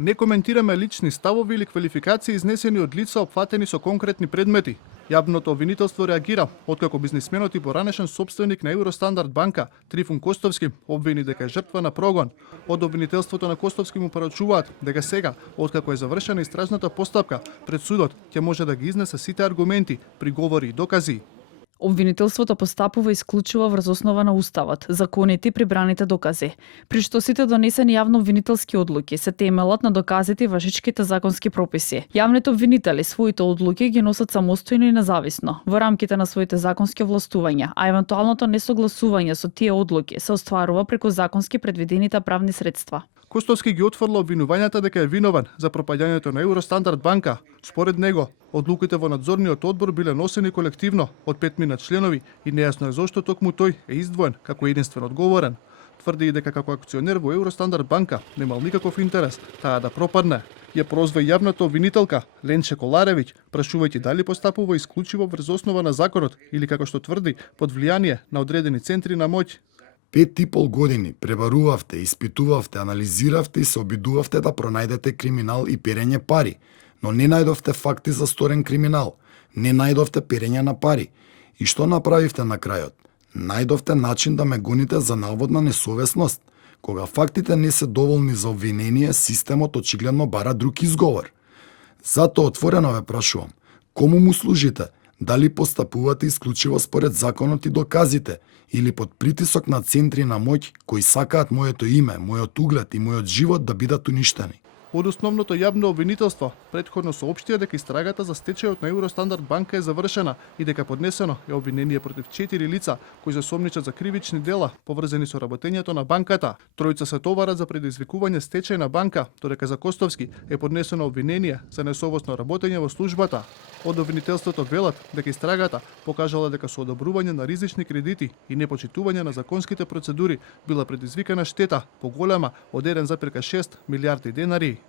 Не коментираме лични ставови или квалификации изнесени од лица опфатени со конкретни предмети. Јавното обвинителство реагира, откако бизнисменот и поранешен сопственик на Евростандард банка, Трифун Костовски, обвини дека е жртва на прогон. Од обвинителството на Костовски му порачуваат дека сега, откако е завршена истражната постапка, пред судот ќе може да ги изнесе сите аргументи, приговори и докази. Обвинителството постапува исклучиво врз основа на Уставот, законите и прибраните докази, при што сите донесени јавно обвинителски одлуки се темелат на доказите и важичките законски прописи. Јавните обвинители своите одлуки ги носат самостојно и независно, во рамките на своите законски овластувања, а евентуалното несогласување со тие одлуки се остварува преку законски предвидените правни средства. Костовски ги отфрла обвинувањата дека е виновен за пропаѓањето на Евростандард банка. Според него, одлуките во надзорниот одбор биле носени колективно од 5 членови и нејасно е зошто токму тој е издвоен како единствен одговорен. Тврди и дека како акционер во Евростандард банка немал никаков интерес таа да пропадне. Ја прозва јавната обвинителка Ленче Коларевиќ, прашувајќи дали постапува исклучиво врз основа на законот или како што тврди под влијание на одредени центри на моќ. 5,5 години пребарувавте, испитувавте, анализиравте и се обидувавте да пронајдете криминал и перење пари, но не најдовте факти за сторен криминал, не најдовте перење на пари. И што направивте на крајот? Најдовте начин да ме гоните за наводна несовесност. Кога фактите не се доволни за обвинение, системот очигледно бара друг изговор. Затоа отворено ве прашувам, кому му служите? Дали постапувате исклучиво според законот и доказите, или под притисок на центри на моќ кои сакаат моето име, мојот углед и мојот живот да бидат уништени? Од основното јавно обвинителство претходно соопштија дека истрагата за стечајот на Евростандард банка е завршена и дека поднесено е обвинение против 4 лица кои се сомничат за кривични дела поврзани со работењето на банката. Тројца се товарат за предизвикување стечај на банка, додека за Костовски е поднесено обвинение за несовесно работење во службата. Од обвинителството велат дека истрагата покажала дека со одобрување на ризични кредити и непочитување на законските процедури била предизвикана штета поголема од 1,6 милијарди денари.